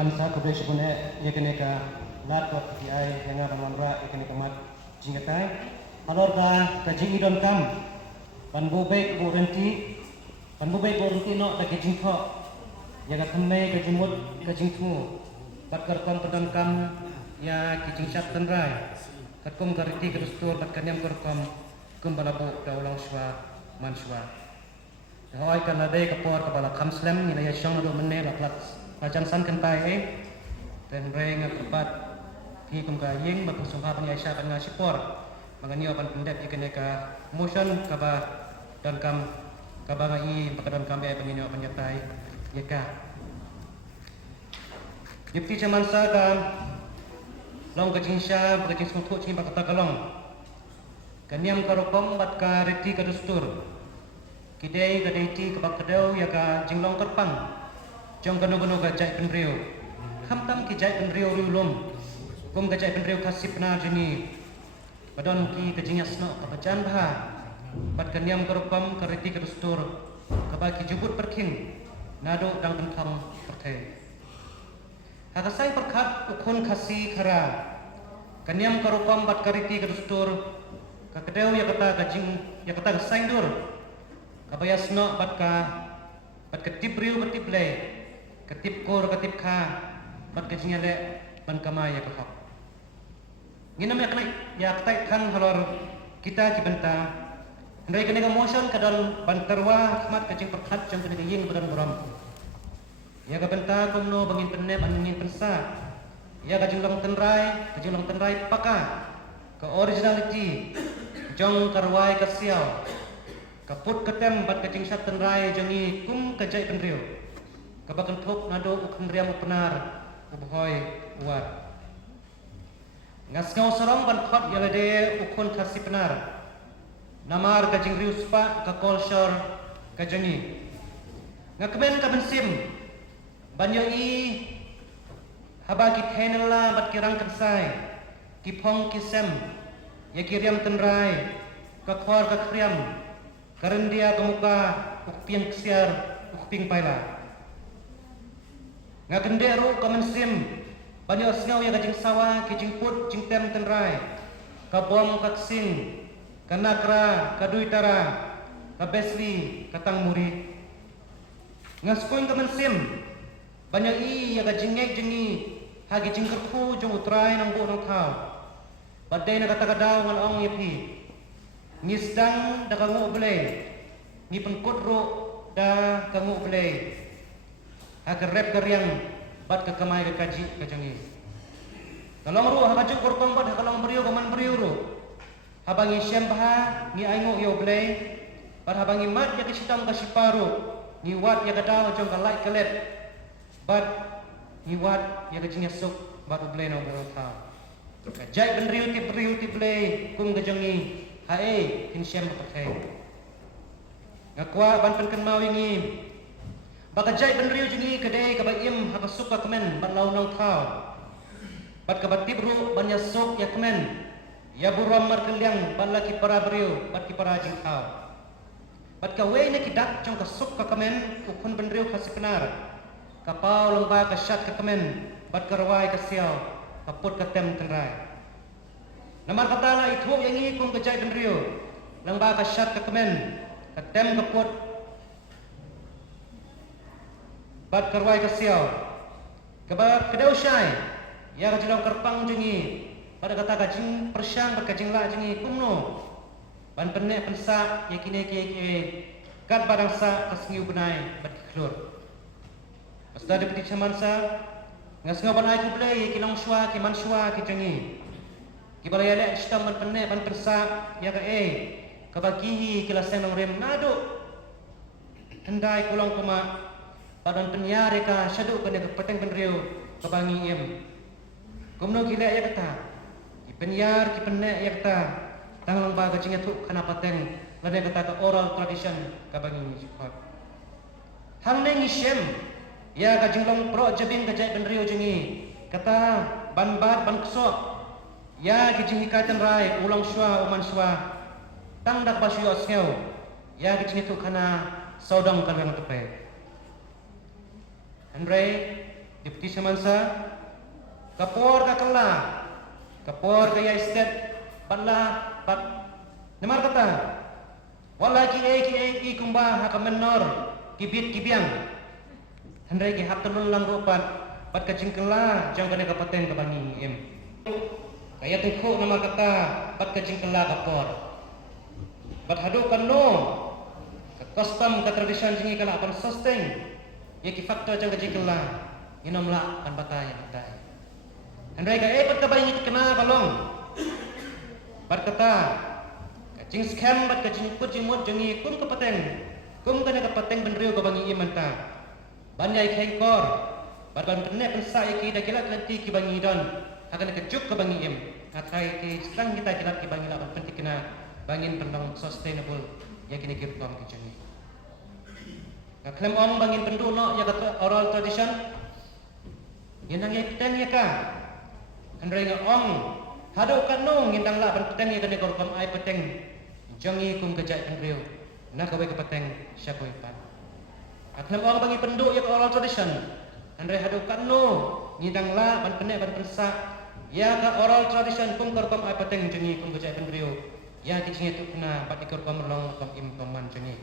mansa kubre shibune yekeneka lat wat ki ai yang manra yekeneka mat jingatai alor ka jingidon kam pan bubek borenti no ta jingkho yaga thamme ka jimut ka jingthu bat karkom padan kam ya ki jingsap tanrai katkom kariti kristur bat kanyam karkom kumbalabu daulang shwa manswa hoi kan ade kapor kapala kamslem ni ya syong do menne laklat ajan san kan pai ten reng kapat ki kum ka ying ba kusumha pan ya sya pan ngasipor mangani opan pendet ikeneka motion kaba dan kam kaba ngai pakadan kam ya pengini opan yatai yeka Yipti zaman sa ka long ka jingsya ba jing sungtu ching ba kata kalong kaniam karokom bat ka reti ka dustur kidai ka deiti ka bakadau ya ka jinglong terpang jong kanu ka jai penriu khamtam ki jai penriu riulum kum ka jai penriu kasip na jini padon ki ka jingasno ka bajan bha bat kaniam karokom ka reti ka dustur ka ba ki jubut perking nado dang pentang perthe Hakasai perkat ukun kasi khara kaniam karokom bat kariti ka dustur ka kedeu ya kata gajing ya kata saindur kabayasno bat ketip riu ketip le ketip kor ketip kha bat gajingale ban kamaya ka hak nginam ya kata kan halor kita kibenta ndai kene ka motion kadal bantarwa khmat kajing perkat jang kene ying badan buram ya ka benta kumno bangin penep angin pensa ya ka jinglong tenrai paka ka originality jong karwai ka siao kaput ketem bat kajing sat tenrai jangi kum kajai penriu kabakan thok nado ukhenriam upenar ubhoi uat ngasngau sarong ban khot yalade ukun khasi penar namar kajing riu spa ka culture kajangi ngakmen ka bensim banyo i haba ki thenela bat kirang kansai ki phong ki sem ya kiriam tenrai ka khor ka kriam karendia ka muka ukpiang ksiar ukping paila ngakende ru ka mensim banyo sngau ya kajing sawa ki jingput jingtem tenrai ka bom ka ksing ka nakra ka duitara ka besli ka tangmuri ngaskoin ka mensim banyak ya ka jingek jengi hagi jingkerku jong utrai nang bu nang thau badai na kata kadaw ngal ong yapi ngisdang da kangu ble ni penkut ro da kangu ble hagar rep karyang bat ka kamai ka kaji ka jangi kalong ro ha juk korpong bat kalong beriu kaman beriu ro habangi syembah ni aingo yo ble bat habangi mat ya kisitam ka siparu ni wat ya kadaw jong ka lai kelet bat hiwat ya kajing esok bat ublay na ubro tao kajay benriu ti blay kum gajangi hae hinsyam patay ngakwa ban penken mawingi bakajay benriu jingi kadai kabayim hakasuk ka kemen bat launang tao bat kabat tibru ban yasok ya kemen ya buram markelyang ban laki para beriu bat ki para jing tao bat kawe na kidak jong kasuk ka kemen ukun benriu kasipenar kapau lomba ka syat ka kemen bat karwai ka siao kaput ka tem tenrai namar kata la itu yang ini kum kejai penrio lomba ka syat ka kemen ka tem kaput bat karwai ka siao kabat kedau syai ya ka jilau kerpang jengi pada kata kajing persyang bat kajing la jengi kumno ban penek pensa yakine ke kat barang sa kasngiu benai bat klur Asta de peti chamansa ngasnga ban ai kuble ki long shwa ki man shwa ki jangi ki balaya le stam ban penne ban persa ya ka ka bagihi ki la senong rem nado hendai kulong kuma badan penyare ka syadu ka ne peteng penriu ka bangi em kumno ki le ya kata ki penyar ki penne ya kata tangang ba ka jinga thuk kana pateng lade kata ka oral tradition ka bangi ni sipat hang ne ngisem ya ka jinglong pro jabing ka jai benriu jingi kata ban bat ban ksok ya ki jingi ka tenrai ulang shwa uman shwa tang dak basyu osngeu ya ki jingi tu kana sodong ka rang tepe andre Deputi Semansa, Kapor Kakala, Kapor Kaya Estet, Patla, Pat, Nemar kata, wala ki kumba haka menor, kibit kibiang, Hendrai ki hatulun lang rupat, pat kacingkela, jang kena kapaten kabangi em. Kaya tengkuk nama kata, pat kacingkela kapor. Pat hadukan no, custom ke tradition jingi kala akan sustain, ya ki faktor jang kacingkela, inom la akan batai. Hendrai ka pat kabangi kena balong. Pat kata, kacing scam pat kacing put jimut jangi kum kapaten, kum kena kapaten benriu kabangi imanta. Banjai kengkor, barban kena pensa iki dah kilat lenti ki bangi don, akan kejuk ke bangi im. Akai ki sedang kita kilat ki bangi la penting kena bangin pendong sustainable ya kini ki pom ki jangi. Ka klem ong bangin pendu no ya kata oral tradition. Yang nang iten ya ka. Andrai nga ong hadu kan no ngindang la ban peteng ya kene korkom ai peteng. Jangi kum kejai pendriu. Nak kawai ke peteng syakoi pan. Akan orang bagi penduk ya oral tradition. Andai hadukan no ngidang la ban kene ban pensa ya ka oral tradition pun korkom ai peteng jengi kum kejai pendriu. Ya kicing itu kena bat ikor kom long kom im koman jengi.